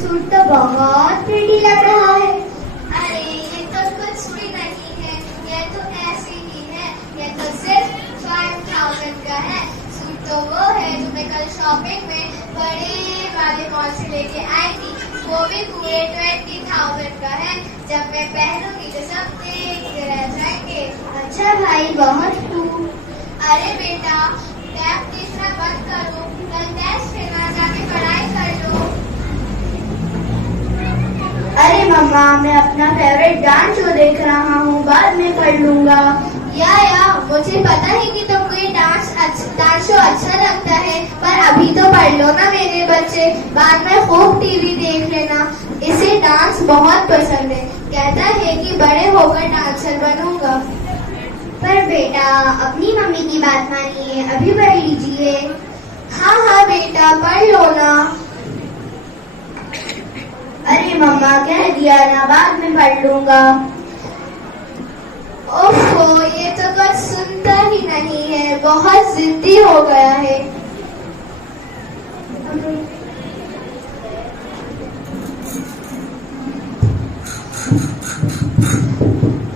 Suit तो बहुत pretty लग रहा है। अरे ये तो कुछ भी नहीं है, ये तो ऐसी ही है। ये तो सिर्फ 5000 का है। सूट तो वो है जो मैं कल शॉपिंग में बड़े वाले मॉल से लेके आई थी, वो भी पूरे 20,000 का है। जब मैं पहनूंगी तो सब देखते रह जाएंगे। अच्छा भाई, बहुत खूब। अरे बेटा, टैब देखना बंद कर दो, कल टेस्ट देना, जाके पढ़ाई कर लो। अरे मम्मा, मैं अपना फेवरेट डांस शो देख रहा हूँ, बाद में पढ़ लूंगा। या मुझे पता है कि तुमको ये डांस शो अच्छा लगता है, पर अभी तो पढ़ लो ना मेरे बच्चे, बाद में खूब टीवी देख लेना। इसे डांस बहुत पसंद है, कहता है कि बड़े होकर डांसर बनूंगा। पर बेटा, अपनी मम्मी की बात मानिए, अभी पढ़ लीजिए। हाँ बेटा, पढ़ लो ना। अरे मम्मा, कह दिया ना, बाद में पढ़ लूंगा। ओफो, ये तो कुछ सुनता ही नहीं है, बहुत जिद्दी हो गया है।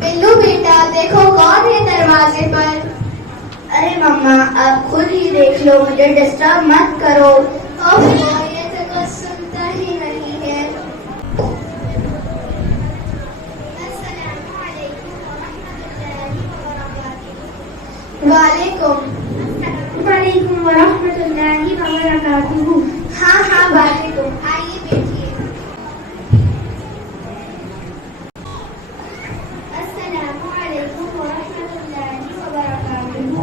बिल्लू बेटा, देखो कौन है दरवाजे पर। अरे मम्मा, आप खुद ही देख लो, मुझे डिस्टर्ब मत करो। ओफो, ये तो कुछ सुनता ही नहीं है। वालेकुम वरहमतुल्लाहि वबरकातुहू। हाँ वालेकुम, आइए बैठिए। अस्सलामुअलैकुम वरहमतुल्लाहि वबरकातुहू।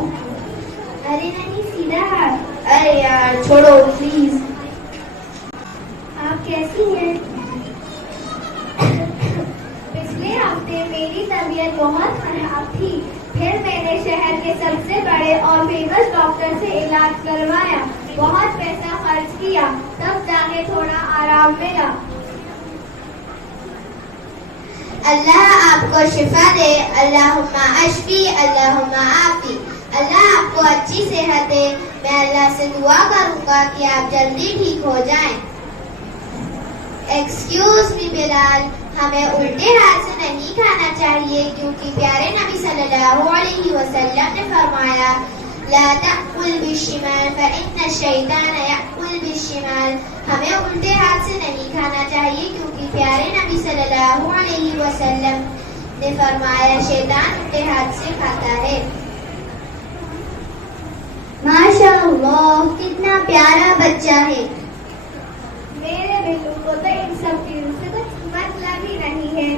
अरे नहीं, सीधा हाथ। अरे यार, छोड़ो प्लीज। आप कैसी हैं? पिछले हफ्ते मेरी तबीयत बहुत खराब थी, फिर मैंने शहर के सबसे बड़े और फेमस डॉक्टर से इलाज करवाया, बहुत पैसा खर्च किया, तब जाके थोड़ा आराम मिला। अल्लाह आपको शिफा दे, अल्लाहुम्मा अशफी, अल्लाहुम्मा आफी। अल्लाह आपको अच्छी सेहत दे। मैं अल्लाह से दुआ करूंगा कि आप जल्दी ठीक हो जाएं। एक्सक्यूज मी बिलाल, हमें उल्टे हाथ से नहीं खाना चाहिए, क्योंकि प्यारे नबी सल्लल्लाहु अलैहि वसल्लम ने फरमाया, ला तअकुल बिश्शिमाल फइन्न शैतान यअकुल बिश्शिमाल। हमें उल्टे हाथ से नहीं खाना चाहिए, क्योंकि प्यारे नबी सल्लल्लाहु अलैहि वसल्लम ने फरमाया, शैतान उल्टे हाथ से खाता है। माशाअल्लाह, कितना प्यारा बच्चा है। मेरे बिल्लू को तो इन सब चीजों से कुछ मतलब ही नहीं है।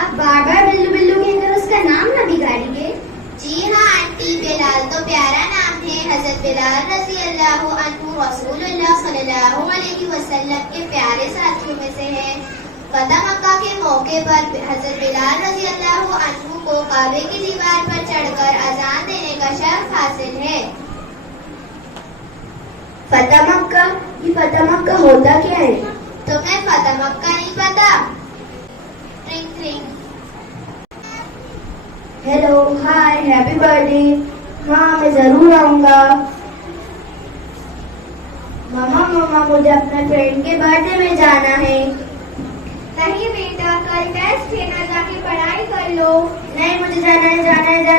आप बार बार बिल्लू बिल्लू कहकर उसका नाम न बिगाड़िए। जी हाँ आंटी, बिलाल तो प्यारा नाम है। हजरत बिलाल रजी अल्लाह अन्हु रसूलुल्लाह सल्लल्लाहु अलैहि वसल्लम के प्यारे साथियों में से है। फतह मक्का के मौके पर हजरत बिलाल रजी अल्लाह अन्हु को काबे की दीवार पर चढ़कर अजान देने का शर्फ हासिल है। फतह मक्का? ये फतह मक्का होता क्या है? तुम्हें फतह मक्का नहीं पता? ट्रिंग ट्रिंग। हेलो, हाय, हैप्पी बर्थडे। हाँ, मैं जरूर आऊंगा। मामा, मुझे अपने फ्रेंड के बर्थडे में जाना है। नहीं बेटा, कल टेस्ट देना, जाके पढ़ाई कर लो। नहीं, मुझे जाना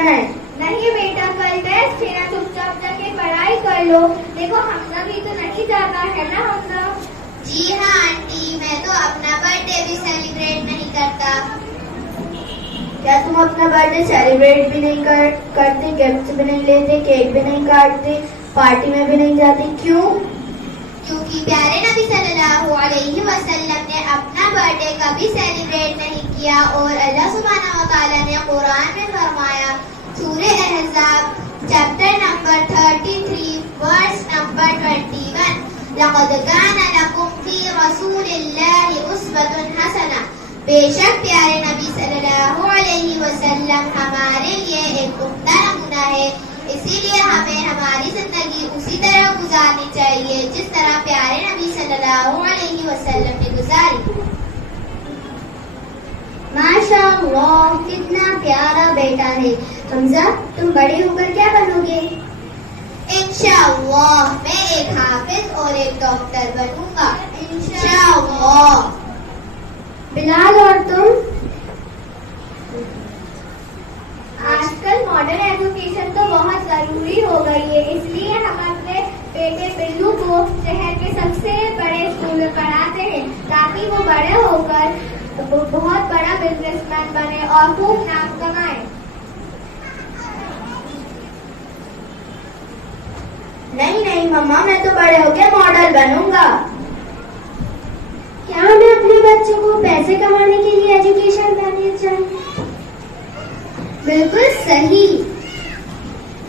है। नहीं बेटा, कल टेस्ट देना, चुपचाप जाके पढ़ाई कर लो। देखो हमना भी तो नहीं जाना है ना हमना। जी हाँ आंटी, मैं तो अपना बर्थडे भी सेलिब्रेट नहीं करता। क्या तुम अपना बर्थडे सेलिब्रेट भी नहीं करते, गिफ्ट भी नहीं लेते, केक भी नहीं काटते, पार्टी में भी नहीं जाते? क्यों? क्योंकि प्यारे नबी सल्लल्लाहु अलैहि वसल्लम ने अपना बर्थडे कभी सेलिब्रेट नहीं किया, और अल्लाह सुब्हानहू व तआला ने कुरान में फरमाया, सूरह अहज़ाब चैप्टर नंबर 33 वर्स नंबर 21, लक़द कान लकुम फी रसूलिल्लाहि उस्वतुन हसना। बेशक प्यारे नबी सल्लल्लाहु अलैहि वसल्लम हमारे लिए एक उम्दा नमूना है, इसीलिए हमें हमारी जिंदगी उसी तरह गुजारनी चाहिए जिस तरह प्यारे नबी सल्लल्लाहु अलैहि वसल्लम ने गुजारी। माशाअल्लाह, कितना प्यारा बेटा है। हमजा, तुम बड़े होकर क्या बनोगे? इंशाअल्लाह मैं एक हाफिज और एक डॉक्टर बनूंगा। इंशाअल्लाह। बिलाल और तुम? आजकल मॉडर्न एजुकेशन तो बहुत जरूरी हो गई है, इसलिए हम अपने बेटे बिल्लू को शहर के सबसे बड़े स्कूल में पढ़ाते हैं ताकि वो बड़े होकर बहुत बड़ा बिजनेसमैन बने और खूब नाम कमाए। नहीं नहीं मम्मा, मैं तो बड़े होकर मॉडल बनूंगा। क्या हमें अपने बच्चों को पैसे कमाने के लिए एजुकेशन देनी चाहिए? बिल्कुल सही।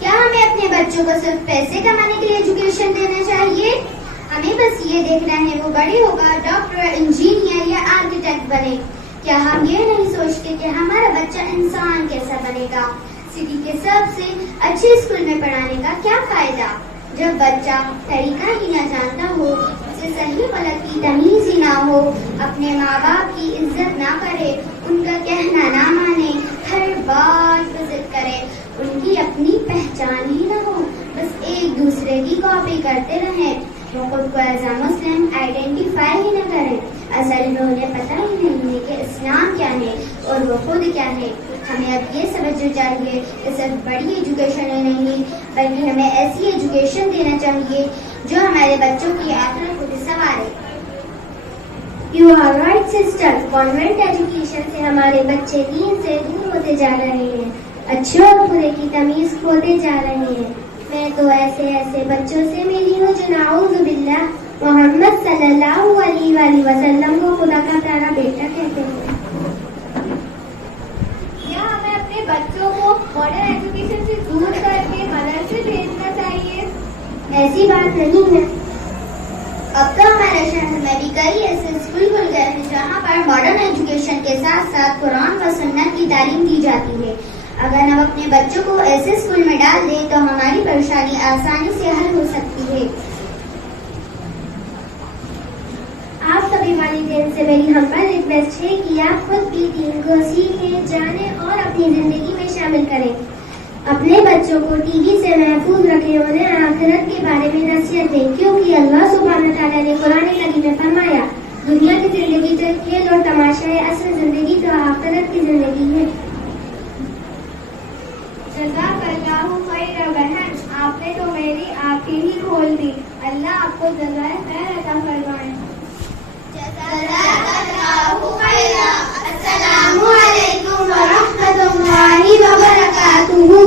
क्या हमें अपने बच्चों को सिर्फ पैसे कमाने के लिए एजुकेशन देना चाहिए? हमें बस ये देखना है वो बड़े होकर डॉक्टर, इंजीनियर या आर्किटेक्ट बने। क्या हम ये नहीं सोचते कि हमारा बच्चा इंसान कैसा बनेगा? सिटी के सबसे अच्छे स्कूल में पढ़ाने का क्या फायदा जब बच्चा तरीका ही न जानता हो, उसे सही गलत की तमीज ही ना हो, अपने माँ बाप की इज्जत ना करे, उनका कहना ना माने, हर बात पे जिद करे, उनकी अपनी पहचान ही ना हो, बस एक दूसरे की कॉपी करते रहें, वो खुद को एज अ मुस्लिम आइडेंटिफाई ही न करें। असल में उन्हें पता ही नहीं है कि इस्लाम क्या है और वो खुद क्या है। हमें अब ये समझना चाहिए कि सिर्फ बड़ी एजुकेशन ही नहीं बल्कि हमें ऐसी एजुकेशन देना चाहिए जो हमारे बच्चों की आखिरत को भी संवारे। You are right sister. Convent education से हमारे बच्चे दीन से दूर होते जा रहे हैं, अच्छे और बुरे की तमीज खोते जा रहे हैं। मैं तो ऐसे ऐसे बच्चों से मिली हूँ जो नाऊज़ुबिल्लाह मोहम्मद सल्लल्लाहु अलैहि वसल्लम को खुदा का प्यारा बेटा कहते हैं। क्या हमें अपने बच्चों को मॉडर्न एजुकेशन से दूर करके मदरसे भेजना चाहिए? ऐसी बात नहीं है। अब तो हमारे शहर में भी कई ऐसे स्कूल खुल गए हैं जहाँ पर मॉडर्न एजुकेशन के साथ साथ कुरान व सुन्नत की तालीम दी जाती है। अगर हम अपने बच्चों को ऐसे स्कूल में डाल दें तो हमारी परेशानी आसानी से हल हो सकती है। आप सभी वालिदैन से मेरी हम्बल रिक्वेस्ट है कि आप खुद भी दीन को सीखें, जानें और अपनी जिंदगी में शामिल करें। अपने बच्चों को टीवी से महफूज रखें, उन्हें आखिरत के बारे में नसीहत दें, क्योंकि अल्लाह सुब्हानहू तआला ने कुरान करीम में फरमाया, दुनिया की जिंदगी तो खेल और तमाशा है, असल जिंदगी तो आखिरत की जिंदगी है। जज़ाकल्लाहु खैर बहन, आपने तो मेरी आंखें ही खोल दी। अल्लाह आपको जज़ाए खैर अता फरमाए। जज़ाकल्लाहु खैरा। अस्सलामु अलैकुम व रहमतुल्लाहि व बरकातुहू।